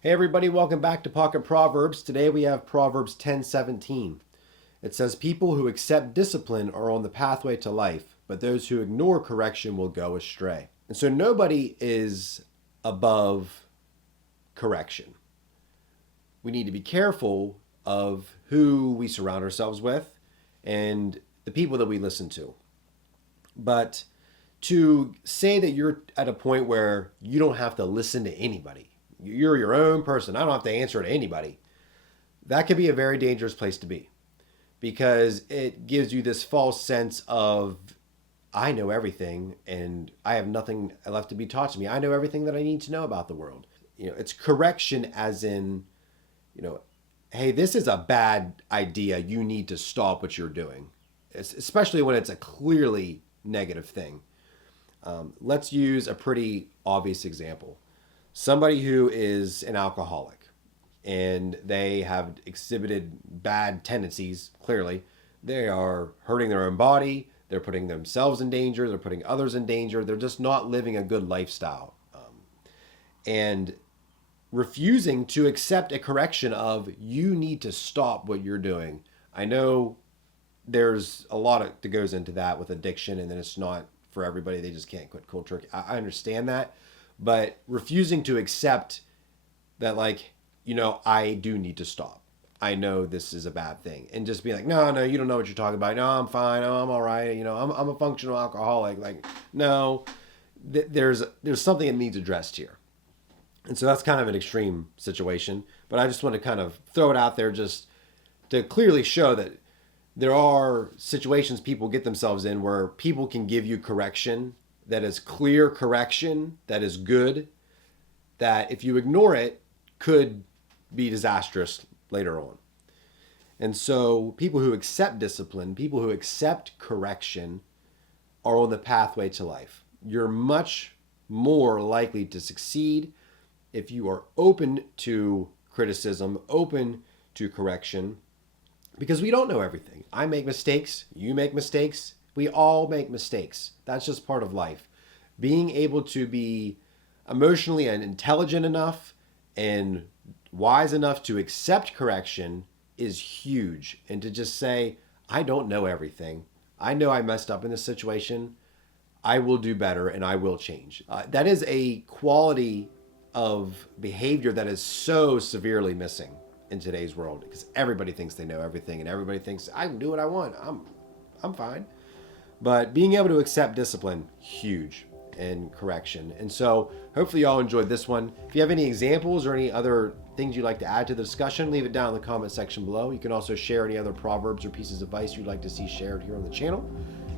Hey everybody, welcome back to Pocket Proverbs. Today we have Proverbs 10:17. It says, "People who accept discipline are on the pathway to life, but those who ignore correction will go astray." And so nobody is above correction. We need to be careful of who we surround ourselves with and the people that we listen to. But to say that you're at a point where you don't have to listen to anybody, you're your own person, I don't have to answer to anybody, that could be a very dangerous place to be, because it gives you this false sense of, I know everything and I have nothing left to be taught to me. I know everything that I need to know about the world. It's correction as in, hey, this is a bad idea. You need to stop what you're doing, especially when it's a clearly negative thing. Let's use a pretty obvious example. Somebody who is an alcoholic and they have exhibited bad tendencies, clearly. They are hurting their own body. They're putting themselves in danger. They're putting others in danger. They're just not living a good lifestyle. And refusing to accept a correction of, you need to stop what you're doing. I know there's a lot that goes into that with addiction, and then it's not for everybody. They just can't quit cold turkey. I understand that. But refusing to accept that, I do need to stop. I know this is a bad thing. And just being like, no, you don't know what you're talking about. No, I'm fine. No, I'm all right. I'm a functional alcoholic. No, there's something that needs addressed here. And so that's kind of an extreme situation. But I just want to kind of throw it out there just to clearly show that there are situations people get themselves in where people can give you correction that is clear correction, that is good, that if you ignore it, could be disastrous later on. And so people who accept discipline, people who accept correction, are on the pathway to life. You're much more likely to succeed if you are open to criticism, open to correction, because we don't know everything. I make mistakes, you make mistakes, we all make mistakes. That's just part of life. Being able to be emotionally and intelligent enough and wise enough to accept correction is huge. And to just say, I don't know everything. I know I messed up in this situation. I will do better and I will change. That is a quality of behavior that is so severely missing in today's world, because everybody thinks they know everything and everybody thinks, I can do what I want. I'm fine. But being able to accept discipline, huge, and correction. And so hopefully y'all enjoyed this one. If you have any examples or any other things you'd like to add to the discussion, leave it down in the comment section below. You can also share any other proverbs or pieces of advice you'd like to see shared here on the channel.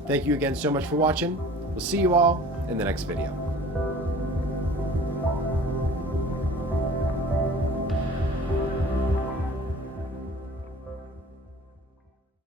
Thank you again so much for watching. We'll see you all in the next video.